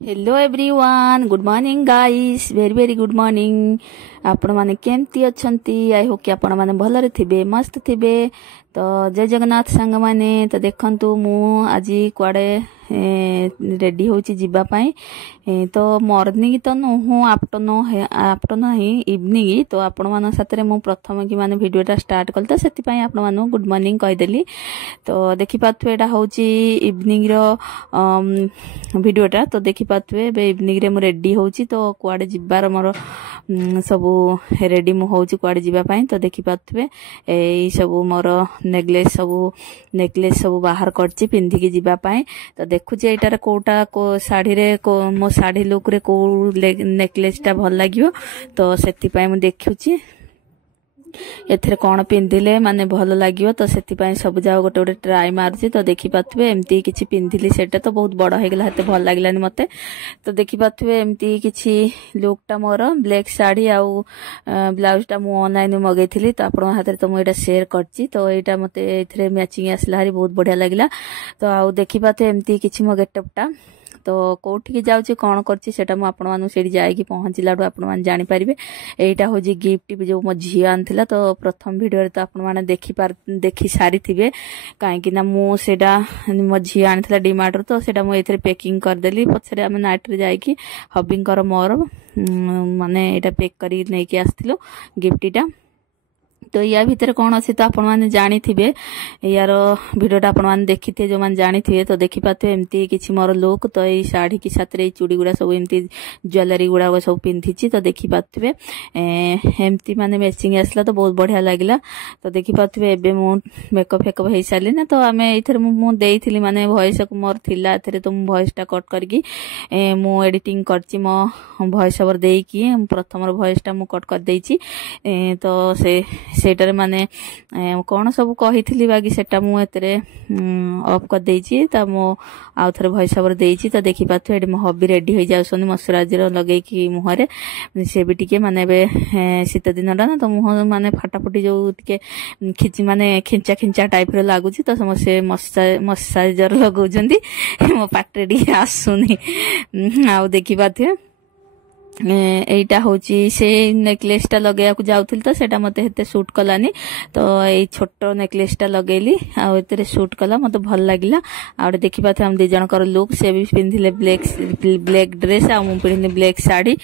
Hello everyone, good morning guys, very very good morning. आपण माने केमती अछंती? आई होप कि आपण माने भलरे थिबे, मस्त थिबे। तो जय जगन्नाथ सांग माने। तो देखंतु मु आज कुआडे रेडी होची जीवा पाई। तो मॉर्निंग तो नुह आफ्टरनून ही इवनिंग। तो आपण मान साथरे मु प्रथम कि माने वीडियोटा स्टार्ट कल, तो सेति पाई आपण मानु गुड मॉर्निंग कहि देली। तो देखि पाथु एटा होची इवनिंग रो वीडियोटा। तो देखि पाथु बे इवनिंग रे मु रेडी होची। तो कुआडे जिबार मोर सबु रेडी मु होची कुआडे जीवा पाई। तो देखि पाथु एई सबु मोर नेकलेस सबु बाहर करची पिंधी की जीवा पाई। तो देखुची एटार कोटा को साड़ी रे को मो साड़ी लुक रे को नेकलेस टा भल लागियो। तो सेति पाई मु देखुची एथरे कोन पिंधिले माने भल लागियो। तो सेति पाई सब जाओ गोटे गोटे ट्राई मारुची। तो देखि पाथुबे एमती किछि पिंधिली, सेटा तो बहुत बड़ हे गेला, हते भल लागिलानी मते। तो देखि पाथुबे एमती किछि लुक टा मोर ब्लैक साड़ी आउ ब्लाउज टा मु ऑनलाइन मगैथिली। तो आपण हाथे तो मु एटा शेयर करची। तो एटा मते एथरे मैचिंग आसला हारी बहुत बढ़िया लागिला। तो आउ देखि पाथे एमती किछि मो गेटअप टा। तो कोठी की जाउची कोन करची सेटा मु आपण मानु सेठी जाई कि पहुंचिलाडू आपण मान जानि परिबे। एटा हो जी गिफ्ट जो मो झी आनथिला। तो प्रथम वीडियो रे तो आपण माने देखि सारी थिबे, काहे कि ना मु सेटा मो झी आनथिला डीमार्ट रो। तो सेटा मु एथरे पैकिंग कर देली। पछरे हम नाइट रे जाई कि हबिंग कर मोर माने एटा पैक करी नै कि आस्थिलो गिफ्टटा। तो या भीतर कौन अच्छी तो आपण माने जानी थिबे, यार वीडियोटा आपण माने देखिथे जो माने जानी थिबे। तो देखि पाथे एमती किछि मोर लुक। तो एई साड़ी की साथरे एई चूड़ी गुडा सब एमती ज्वेलरी गुडा सब पिंधिछि। तो देखि पाथबे एमती माने मैचिंग आसला, तो बहुत बढ़िया लागिला। तो देखि पाथबे एबे मु मेकअप हेई साली ना। तो आमे एथरे मु देइथिली माने वॉइस को मोर थिला एथरे। तो मु वॉइस टा कट करकी मु एडिटिंग करछि मो वॉइस ओवर देई कि प्रथम वॉइस टा मु कट कर देइछि। तो सेटारे माने कोन सब कहिथिली बाकी सेटा मु एतरे ऑफ कर देइछि। त मो आउ थरे वॉइस ओवर देइछि। तो देखि पाथु एडी मो हबी रेडी होई जाउसोनी मॉइस्चराइजर लगेई कि मुहरे। से भी टिके माने बे शीत दिन ना। तो मुह माने फटाफटी जो टिके खिची माने खिंचा टाइप रे लागुछि। तो समसे मॉइस्चराइजर लगौजंदी मो पाटे डी आसुनी। आउ देखि पाथु एटा होची से नेकलेस टा लगेया को जाउथिल। तो सेटा मते हेते सूट कलानी। तो एई छोटो नेकलेस टा लगेली आ एतरे सूट कला, मते भल लागिला। आ देखि पाथे हम दे जण कर लुक। से भी पिंधिले ब्लैक ड्रेस आ मु पिंधिले ब्लैक साड़ी।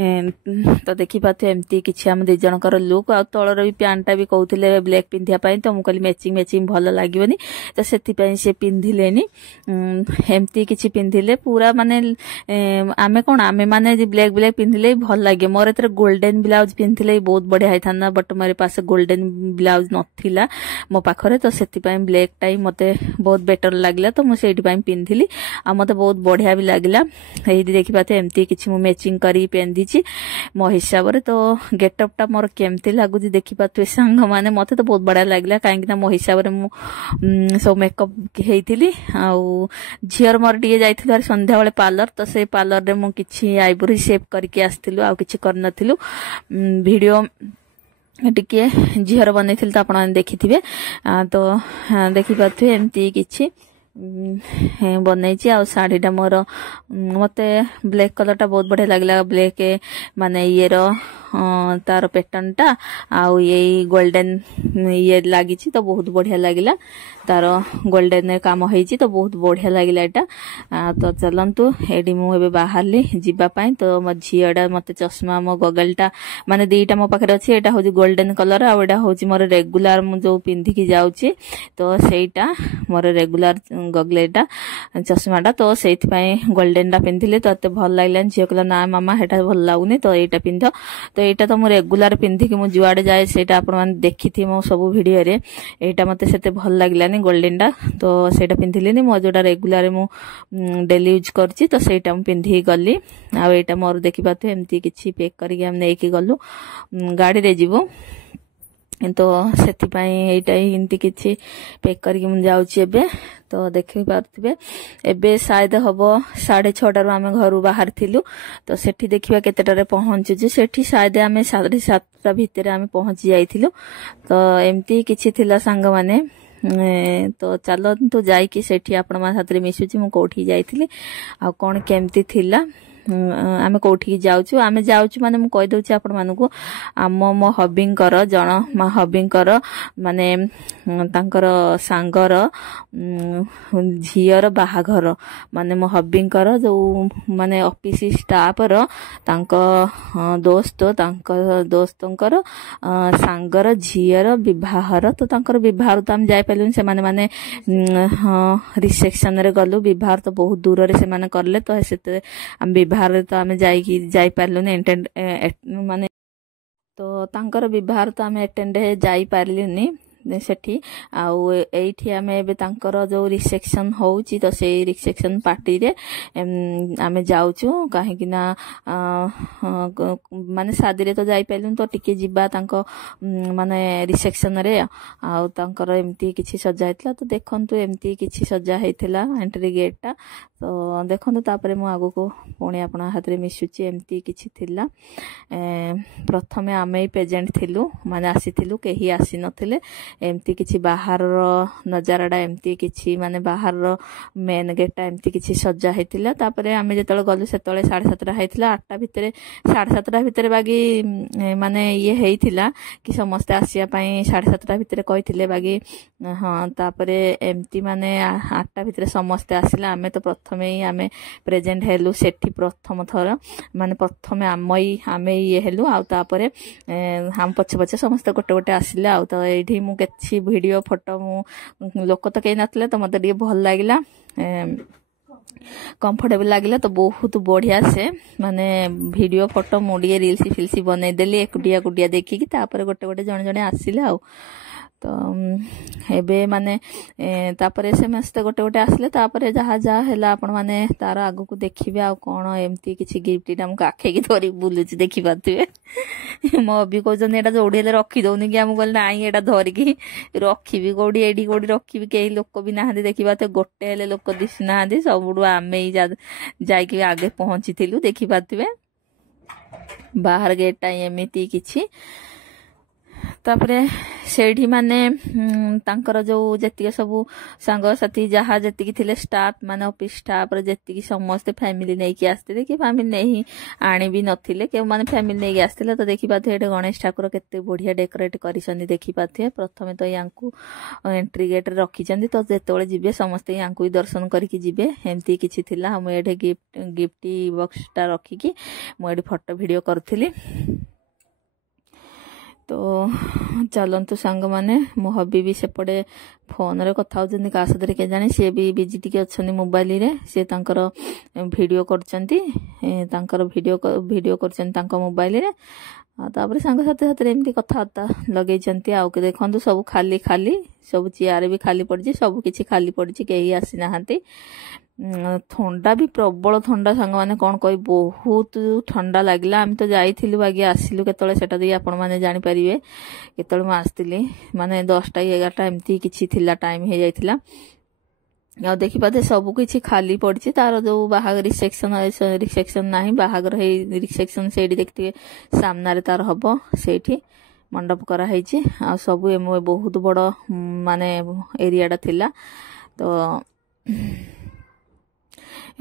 तो देखि पाथे एमती किछि हम दे जण कर लुक। आ तळर भी पैंट टा भी कहउथिले ब्लैक पिंधिया पई। तो मु कहली मैचिंग भल लागिवनी। तो सेति पई से पिंधिलेनी एमती किछि पिंधिले पूरा माने आमे कोन आमे माने जे ब्लैक पिंधिले भल लागे। मोर एतरे गोल्डन ब्लाउज पिंधिले बहुत बढ़िया हैथाना, बट मोरे पास गोल्डन ब्लाउज नथिला मो पाखरे। तो सेति पई ब्लैक टाई मते बहुत बेटर लागला। तो मु सेति पई पिंधिली आ मते बहुत बढ़िया भी लागला। एही देखि पाते एमती किछि मु मैचिंग करी पिंधिछि मो हिसाब रे। तो गेटअप टा मोर केमती लागुजी देखि पाते संग माने मते तो बहुत बढ़िया लागला, काहे कि ना मो हिसाब रे मु सब मेकअप हेइथिली। आ झियर मोर टिके जाइथिल संध्या बेले पार्लर। तो से पार्लर रे मु किछि आईब्रो शेप करके आस्थिलु, आ किछि करनथिलु। वीडियो टिके झियर बनेथिल तो आपण देखिथिबे। तो देखि पाथु एमती किछि बनैछि। आ साड़ी टा मोर मते ब्लैक कलर टा बहुत बढ़िया लागला। ब्लैक माने ये रो तार पैटर्न टा आउ ये गोल्डन ये लागिछि। तो बहुत बढ़िया लागिला, तार गोल्डन काम हेइछि। तो बहुत बढ़िया लागिला एटा। तो चलंतु एडी मु एबे बाहरली जिबा पई। तो म झियाडा मते चश्मा मो गगल टा माने दीटा मो पाखरे अछि। एटा होछि गोल्डन कलर आ एटा होछि मोर रेगुलर मु जो पिंधि की जाउछि। तो सेटा मोर रेगुलर गगलेटा चश्माटा। तो सेति पई गोल्डन टा पिंधिले तो एते भल लागलान। झिया कहला ना मामा हेटा भल लागुनी, तो एटा पिंध। तो एटा तो मु रेगुलर पिंधि कि मु जुआडे जाय सेटा आपण माने देखिथि मो सब वीडियो रे। एटा मते सेते भल लागलानी गोल्डन टा। तो सेटा पिंधिलेनी मो जोटा रेगुलर मु डेली यूज करछि। तो सेटा मु पिंधि गली। आ एटा मोर देखि पाथे एमती किछि पैक करी हम नै कि गलु गाड़ी रे जिवो। तो सेति पई एटा हिंती किछि पैक करी हम जाउछि एबे। तो देखि पारथिबे एबे शायद हबो 6:30 रु आमे घर बाहर थिलु। तो सेठी देखिबा केतेटारे पहुंचुछि। सेठी शायद आमे 7:30 भीतर आमे पहुंची जाइथिलु। तो एमती किछि थिला संग माने तो चलतु जाइकी सेठी आपण मान साथरे मिसुची मु कोठी जाइथिली आ कोन केमती थिला आमे कोठी जाउछु आमे जाउछु माने मु कहि दउछि आपण मानको आम मो हबिंकर जण मा हबिंकर माने तांकर सांगर झियर बाहाघर माने मो हबिंकर जो माने ऑफिस स्टाफ रो तांको दोस्तंकर सांगर झियर विवाहर तो तांकर विवाह तो हम जाय पालुन से माने रिसेप्शन रे गलु विवाह तो बहुत दूर रे से माने करले तो से हम विवाह तो आम जाई पारलुनी एटेंड माने तो तांकर विवाह तो आम एटेंड जाई पारलुनी सेठी आउ एठी आमे एबे तांकर जो रिसेप्शन होउची तो से रिसेप्शन पार्टी रे आमे जाउछु काहे कि ना माने शादी रे तो जाई पाइलुन तो टिके जिबा तांको माने रिसेप्शन रे आउ तांकर एमती किछि सजा हेतला तो देखंतु एमती किछि सजा हेतला एंट्री गेट टा तो देखंतु तापरे मु आगो को पुणी आपन हाथ रे मिसुची एमती किछि थिला प्रथमे आमे प्रेजेंट थिलु माने आसीथिलु केही आसी नथिले एमती किछि बाहर रो नजाराडा एमती किछि माने बाहर रो मेन गेट एमती किछि सजा हेतिला तापरे आमे जेतले गलु सेतले 7:30 हेतिला 8टा भितरे 7:30 भितरे बागी माने ये हेतिला कि समस्त आसिया पई 7:30 भितरे कहिथिले बागी हां तापरे एमती माने 8टा भितरे समस्त आसिला आमे तो प्रथमे ही आमे प्रेजेंट हेलु सेठी प्रथम थर माने प्रथमे आमे ये हेलु आ तापरे हम पछे पछे समस्त गोटे गोटे आसिले आ तो एठी मु किछि वीडियो फोटो मु लोक तो केही नथले तो मते भल लागिला कंफर्टेबल लागिला तो बहुत बढ़िया से माने वीडियो फोटो मुडिए रील्स फिल्स बनै देली एकुटिया देखि कि तापर गोटे गोटे जण जण आसिले आ तो एबे माने तापर समस्त गोटे गोटे आसले तापर जहा जहा हैला आपण माने तार आगु को देखिबे आ कोन एमती किछि गिफ्ट टा हम आखे की धरि बुलुची देखि पाथिबे मो अभी को जने एटा जोडीले रखी दउनी कि हम बोल नाही एटा धरि की रखिबी कोडी एडी कोडी रखिबी केही लोक भी नाहंदी देखि पाथे गोटे हेले लोक दिस नाहंदी सबुडु आमे ही जाई कि आगे पहुंचीथिलु देखि पाथिबे बाहर गेट टा एमिति किछि तापरे सेठी माने तांकर जो जति सब सांग साथी जहा जति थिले स्टाफ माने ऑफिस स्टाफ रे जति समस्त फैमिली नै कि आस्ते कि फैमिली नै आनी भी नथिले के माने फैमिली नै आस्ते तो देखि पाथे एटे गणेश ठाकुर केते बढ़िया डेकोरेट करिसंदी देखि पाथे प्रथमे तो यांकू एंट्री गेट रे रखी चंदी तो जेतोळे जिबे समस्त यांकू दर्शन करिकि जिबे एम्ति किछि थिला हम एटे गिफ्ट बॉक्स टा रखी कि मो एटी फोटो वीडियो करथिली तो चलतु सांग माने मो हबी भी सेपटे फोन रे कथा होजनी का साथरे के जाने से भी बिजी टिके अछनी मोबाइल रे से तांकर वीडियो करचंती तांकर वीडियो करचंती तांकर मोबाइल रे तापर सांग साथे साथे एमती कथा लगै चंती आ के देखंतु सब खाली खाली सब चेयर भी खाली पड़जी सब किछि खाली पड़जी केही आसी नाहंती ठंडा भी प्रबल ठंडा सांग माने कोन कहि बहुत ठंडा लागला हम तो जाइथिलु बागी आसिलु केतळे सेटा दे आपण माने जानि परिबे केतळे म आस्तिली माने 10टा 11टा एमती किछि थिला टाइम हे जाइथिला आ देखि पाते सब किछि खाली पड़छि तार जो बाहागर रिसेप्शन नाही बाहागर हे रिसेप्शन सेडी देखते सामना रे तार हबो सेठी मंडप करा हैछि आ सब एम बहुत बड़ माने एरियाडा थिला तो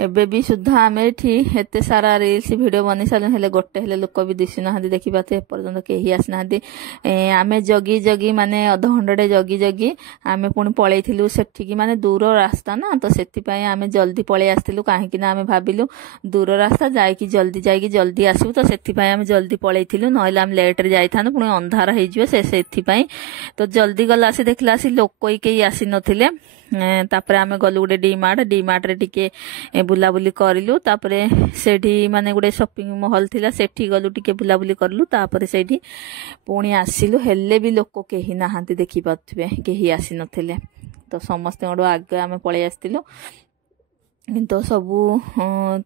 एबे भी सुद्धा आमे एठी एते सारा रील्स वीडियो बनि साल हेले गोटे हेले लोक भी दिसि नाहंदी देखि पाते पर्यंत केही आस नाहंदी आमे जगी जगी माने अध घंटे जगी जगी आमे पुणी पळैथिलु सेठी की माने दूर रास्ता ना तो सेति पय आमे जल्दी पळै आस्तिलु काहे कि ना आमे भाबिलु दूर रास्ता जायकी जल्दी आसु तो सेति पय आमे जल्दी पळैथिलु नहले आमे लेट रे जाइथानु पुणी अंधार हे जिवो से सेति पय तो जल्दी गला से देखला से लोक केही आसी नथिले तापरे आमे गलु गुडे डीमार्ट रे टिके बुलाबुली करिलु तापरे सेठी माने गुडे शॉपिंग मॉल थिला सेठी गलु टिके बुलाबुली करलु तापरे सेठी पुणी आसिलु हेले भी लोक केही नाहंती देखि पाथबे केही आसी नथिले तो समस्त गडो आगे आमे पळे आस्तिलु तो सबू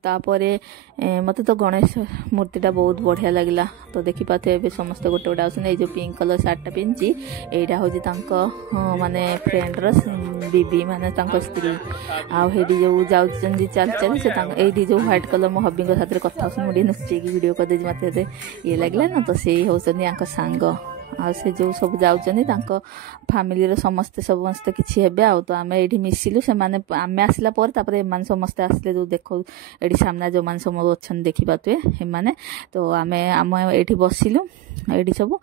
तापरे मते तो गणेश मूर्तिटा बहुत बढ़िया लगला तो देखि पाथे एबे समस्त गोटे गोटे आसन ए जो पिंक कलर शर्ट पिंची एटा होजी तांको माने फ्रेंड रो बीबी माने तांको स्त्री आ हेडी जो जाउचंदी चल से तांको एडी जो व्हाइट कलर मो हबी को साथे कथा सुन मुडी नस्ची की वीडियो कर दे मते ये लागला ना तो सेही होसनी आंको सांग आ से जो सब जाउचंदी तांको फैमिली रे समस्ते किछि हेबे आ तो आमे एठी मिसिलु से माने आमे आसिला पर तापरे मान समस्ते आसले जो देखो एठी सामना जो मान सम अछन देखि पातुए हे माने तो आमे एठी बसिलु एठी सब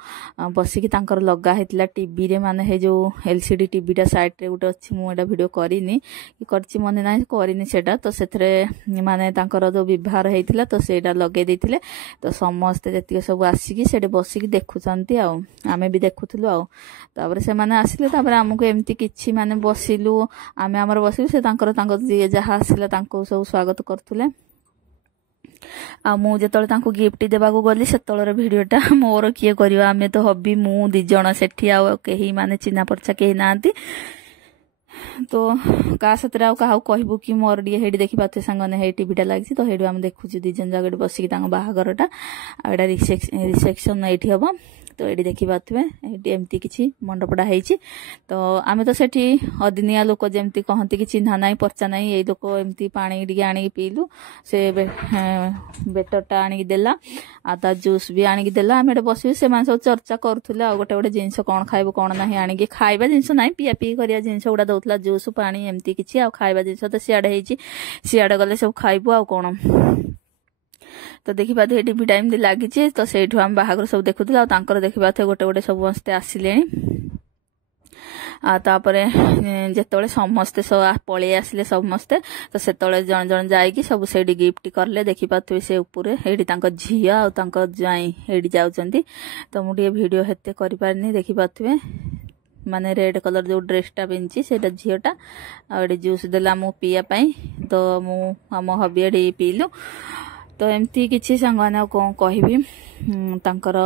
बसिकी तांकर लगा हेतला टीवी रे माने हे जो एलसीडी टीवी टा साइड रे उटे अछि मु एटा वीडियो करिनी कि करछि मने नाही करिनी सेटा तो सेथरे माने तांकर जो विवाह हेतिला तो सेटा लगे देथिले तो समस्त जति सब आसिकी सेटे बसिकी देखुचंती आ आमे भी देखुथुलु आ तापर से माने आसिले तापर हमकु एम्ति किछि माने बसिलु आमे हमर बसिलु से तांकर जे जहा आसिला तांको सब स्वागत करथुले आ मु जेतळे तांको गिफ्ट देबाको गली सेतळर वीडियोटा मोर किए करियो आमे तो हबी मु दि जण सेठी आ केही माने चिन्हा परचा केही नांती तो का सतरा का कहबू कि मोर डी हेडी देखि पाथे संगने हे टीवीटा लागिछि तो हेडू हम देखुछु दि जन जगड बसिकी तांको बाहागरटा आ एडा रिसेप्शन एठी हबो तो एडी देखि पाथबे एडी एम्ति किछि मंडपडा हेछि तो आमे तो सेठी अदिनिया लोक जेम्ति कहंती कि चिन्हा नाही परचा नाही ए लोक एम्ति पानी डी आनी पीलु से बेटरटा आनी देला आ ता जूस भी आनी देला आमे बसिबे से मान सब चर्चा करथुले आ गोटे जिंस कोन खाइबो कोन नाही आनी के खाइबा जिंस नाही पिया पी करिया जिंस उडा दउतला जूस पानी एम्ति किछि आ खाइबा जिंस तो सियाडे हेछि सियाडे गले सब खाइबो आ कोन तो देखि पाथे टीवी टाइम दे लागिछि तो सेठु हम बाहागर सब देखुथला तांकर देखि पाथे गोटे सब मस्ते आसिलेनी आ तापरे जेतळे समस्ते सब पळे आसिले समस्ते तो सेतळे जण जण जाई कि सब सेडी गिफ्ट करले देखि पाथुए से ऊपरे हेडी तांको झिया आ तांको जाई हेडी जाउचंती तो मु डी वीडियो हेते करि पारनी देखि पाथुए माने रेड कलर जो ड्रेसटा पिंची सेटा झियोटा आ जूस देला मु पिया पई तो मु हम हबियडी पीलु तो एमती किछि संगना को कहबी तांकर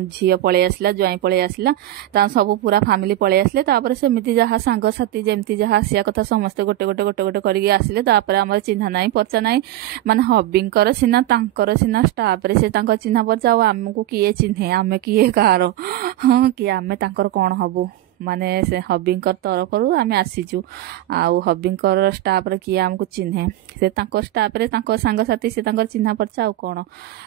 झियो पळे आसला ज्वाई पळे आसला ता सब पूरा फैमिली पळे आसले तापर सेमिति जहा संग साथी जेमती जहा आसिया कथा समस्त गोटे गोटे गोटे गोटे करिके आसले तापर हमर चिन्हा नाही परचा नाही माने हबिंकर सिना तांकर सिना स्टाफ रे से तांकर चिन्हा परचा हमकु किए चिन्हे आमे किए कार कि आमे तांकर कोन हबो माने से हबिंकर तरफरु आमे आसीजु आ हबिंकर स्टाफ रे किए हमकु चिन्हे से तांकर स्टाफ रे तांकर संग साथी से तांकर चिन्हा परचा आ कोन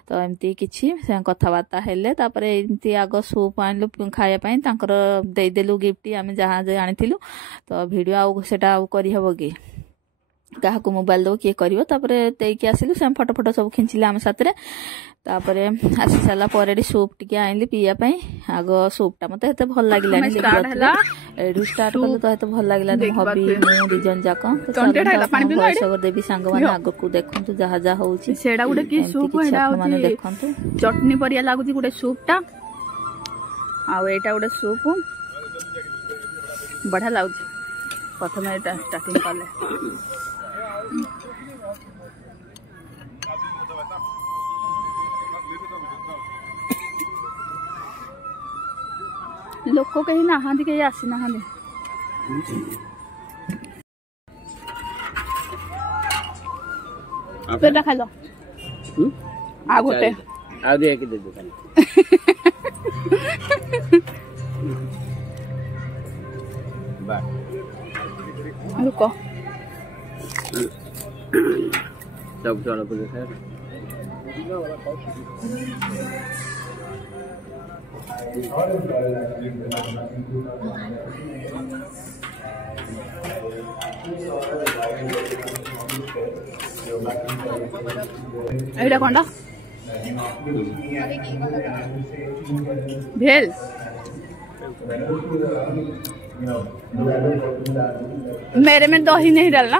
तो एमती किछि से कथा बार्ता हेले तापर एमती आगो सूप आनलु खाया पई तांकर दे देलु गिफ्ट आमे जहा जे आनिथिलु तो वीडियो आ सेटा आ करि हबो कि काहा को मोबाइल दो किए करिवो तापर तेकी आसिलु से फोटो फोटो सब खिंचिले हम साथरे तापरे आसी साला परेडी सूप टिके आइली पिया पई आगो सूपटा मते हेते भल लागिलानी लेकिन एडू स्टार्ट करले तो हेते भल लागिलानी हबी मु दिजन जाको सब देवी संग माने आगो को देखंतु जहा जा होउची सेडा गुडे की सूप हेडा माने देखंतु चटनी परिया लागुची गुडे सूपटा आ एटा गुडे सूप बढ़ा लाउची प्रथम एटा स्टार्टिंग करले लोक कहीं नहांती कहीं आसी नहांती पेटा खाइलो आ गोटे आ दे के दे दो बा रुको सब चलो पे है एटा कोंडा भेल मेरे में दही नहीं डालना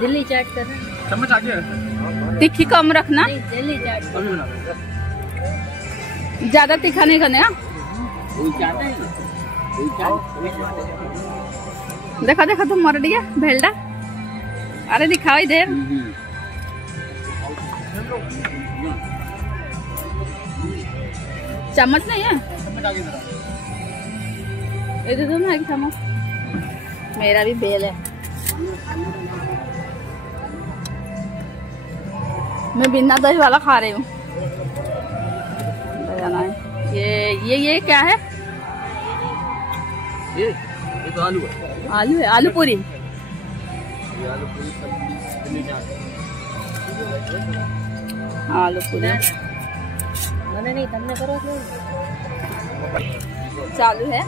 दिल्ली चाट कर चम्मच आगे तीखी कम रखना दिल्ली चाट ज्यादा तीखा नहीं करना देखा देखा तुम मर दिया भेलडा अरे दिखाओ इधर चम्मच नहीं है इधर तो ना चम्मच मेरा भी बेल है मैं बिना दही वाला खा रही हूँ ये क्या है ये तो आलू है आलू है आलू पूरी आलू पूरी सब्जी दिल्ली चाट आलू पूरी मैंने नहीं तुमने करो तो चालू है।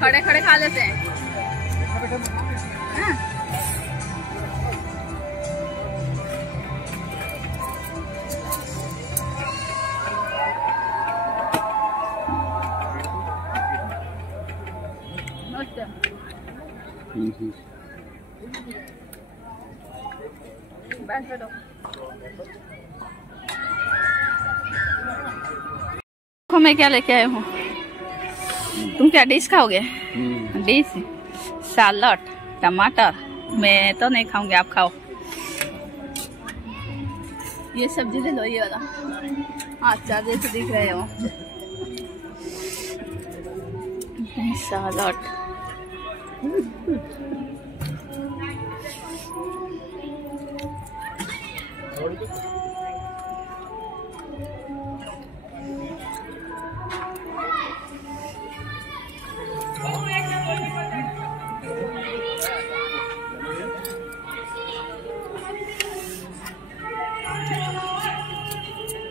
खड़े खड़े खा लेते हैं। हाँ? बैठ बैठो। मैं क्या लेके आया हूँ? तुम क्या डिश खाओगे? डिश सैलड टमाटर। मैं तो नहीं खाऊंगी, आप खाओ। ये सब्जी ले लो, ये वाला। अच्छा जैसे दिख रहे हो। सैलड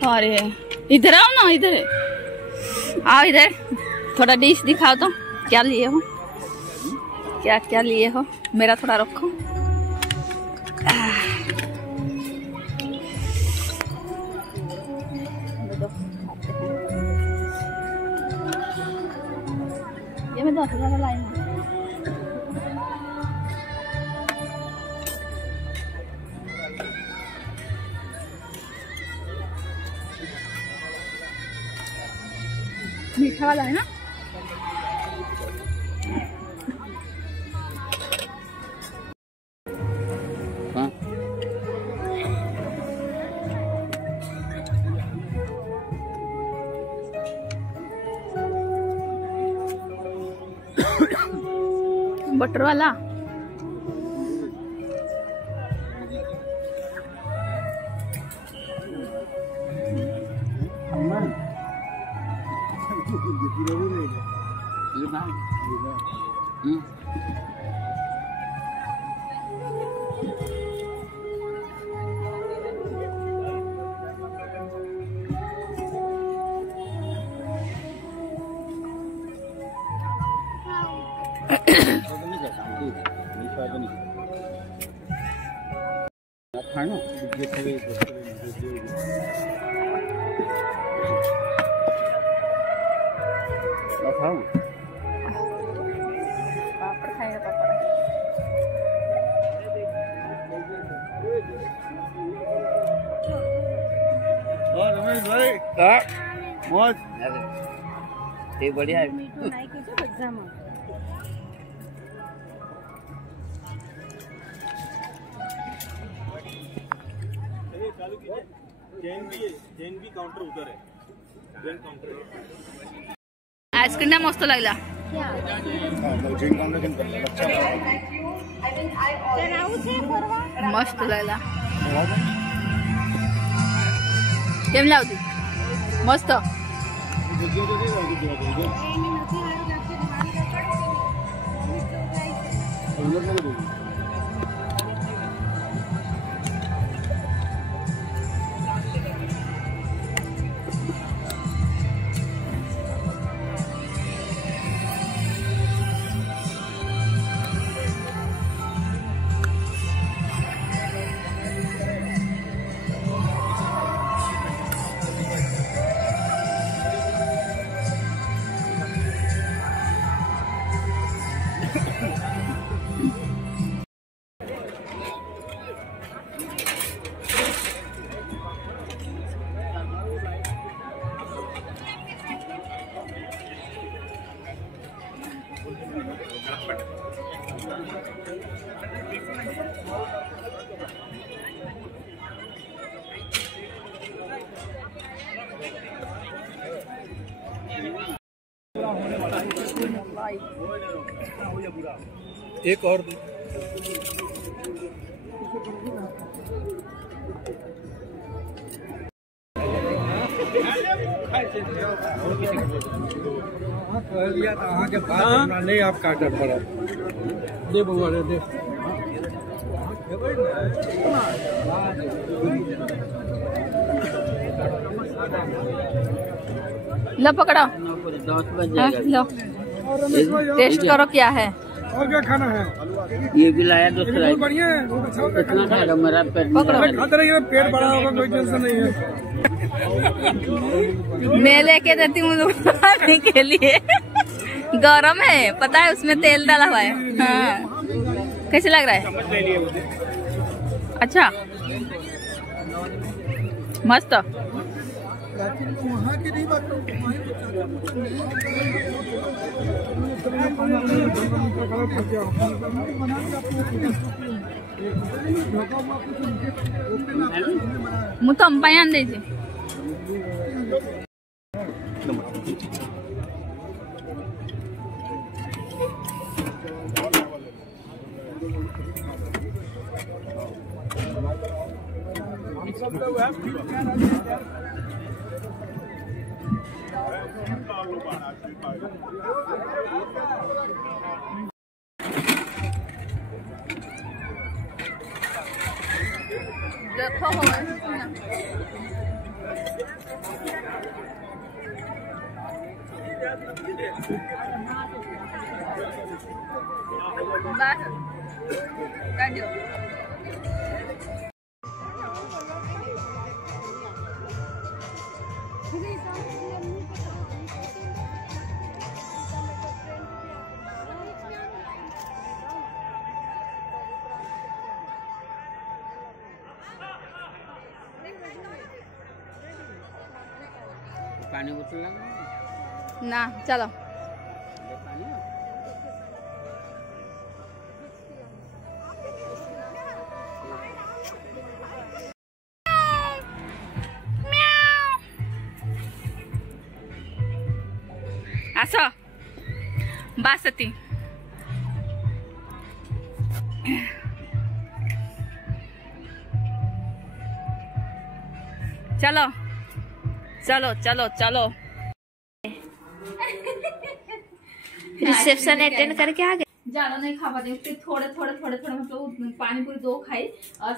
अरे इधर आओ ना, इधर आओ, इधर थोड़ा डिश दिखाओ तो। क्या लिए हो? क्या क्या लिए हो? मेरा थोड़ा रखो। ये मैं 10 वाला लाई हूँ। मीठा वाला है ना? हाँ बटर वाला। पापड़ खाएगा, पापड़। और रमेश भाई मौज ये बढ़िया है। जैन भी काउंटर उधर है। जैन काउंटर आइसक्रीम ना मस्त लगला। मस्त लगला। केम लाउदी? मस्त। एक और कह लिया था अहाँ के बात हमरा नहीं आप काटत पड़त दे बउआ रे दे लो पकड़ो, 10 बजे हाँ, लो टेस्ट करो क्या है। और क्या खाना है? ये भी लाया दूसरा बहुत बढ़िया है, बहुत अच्छा होगा। कितना खाएगा? मेरा पेट खाते रहिए, पेट बड़ा होगा, कोई टेंशन नहीं है। मैं लेके देती हूँ खाने के लिए। गरम है, पता है उसमें तेल डाला हुआ है। हाँ। कैसे लग रहा है? अच्छा, मस्त। ମୁଁ ତମ ପାଇଁ ଆଣିଦେଇଛି। देखो बस कर दो। पानी बोतल ना चलो आसो बासती चलो चलो चलो चलो। रिसेप्शन अटेंड करके आ गए। ज्यादा नहीं खा पाती, थोड़े थोड़े थोड़े थोड़े मतलब पानी पूरी 2 खाई और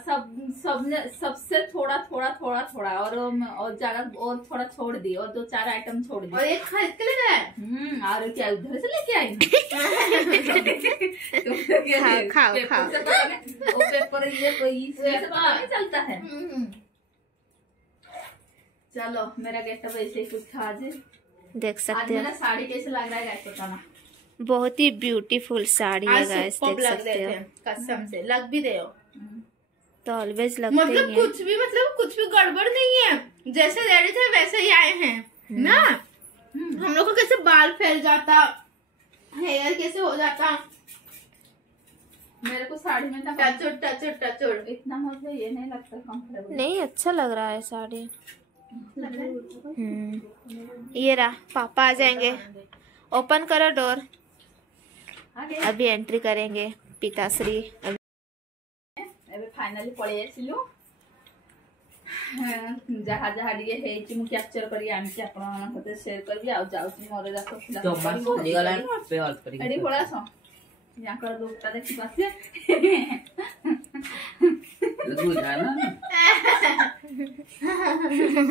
सबसे थोड़ा थोड़ा थोड़ा थोड़ा और ज्यादा और थोड़ा छोड़ दी और 2-4 आइटम छोड़ दी और एक खरीद के ले गए। और क्या उधर से लेके आई? खाओ खाओ वो पेपर ये पता नहीं चलता है। चलो मेरा गेटअप ऐसे ही कुछ था आज। देख आज सकते मेरा हो, साड़ी कैसे लग रहा है गाइस बताना। बहुत ही ब्यूटीफुल साड़ी है गाइस, superb देख लग सकते रहे हो। थे, कसम से लग भी रहे हो। तो ऑलवेज लगते ही मतलब हैं। कुछ भी गड़बड़ नहीं है, जैसे रेडी थे वैसे ही आए हैं ना। हम लोग को कैसे बाल फैल जाता, हेयर कैसे हो जाता। मेरे को साड़ी में था टचुड़ इतना मतलब ये नहीं लगता कंफर्टेबल। नहीं, अच्छा लग रहा है साड़ी। ये रहा, पापा आ जाएंगे। ओपन करो डोर, अभी एंट्री करेंगे पिताश्री। ଏବେ फाइनली पळेଇ ଆସିଲୁ। ଯାହା ଯାହା ଟିକେ ହେଇଛି ମୁଁ କ୍ୟାପଚର କରି ଆଣିଛି ଆପଣମାନଙ୍କ ସହିତ ସେୟାର କରିବି। ଆଉ ଯାଉଛି ମୋର ଯାକ ଥିଲା ଏଠି ପଳେଇ ଆସ, ୟାଙ୍କର ଲୁକଟା ଦେଖି ପାରୁଥିବେ।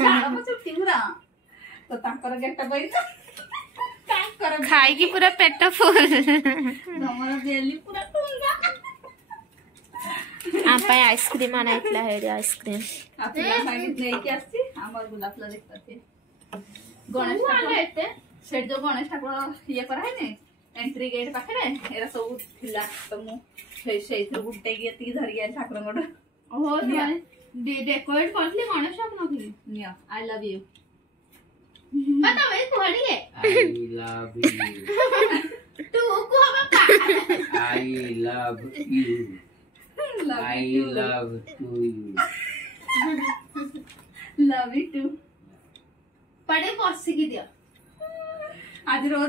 ଛାଡ଼ ମୋ ଚୁଟି ଗୁରା ତ ତାଙ୍କର ଗେଟଅପ୍ ହେଇଛି। ତାଙ୍କର खाएगी पूरा पेट फुल। ତମର ବେଲି ପୁରା ଟୁଙ୍ଗା। आप आइसक्रीम आना इतला है आइसक्रीम। ନେଇକି ଆସିଛି ଆମର ଗୋଲାପ ଫୁଲ ଦେଖିପାରୁଥିବେ। ଗଣେଶ ଠାକୁର ସେଠି ଯୋଉ ଗଣେଶ ଠାକୁର ଇଏ କରାହେଇନି ଏଣ୍ଟ୍ରି ଗେଟ୍ ପାଖରେ ଏରା ସବୁ ଥିଲା। ତ ମୁଁ ସେଇଥିରୁ ଗୁଟେଇକି ଏତିକି ଧରିକି ଆସି ଠାକୁରଙ୍କଠୁ। ओहो डेकोरेट करथली गणेश ठाकुर की। ନିଅ ଆଇ ଲଭ୍ ୟୁ। पता भाई कोड़ी है I love you. तू को पापा I love you. I love to you. Love you too. पड़े बस की दिया आज रोज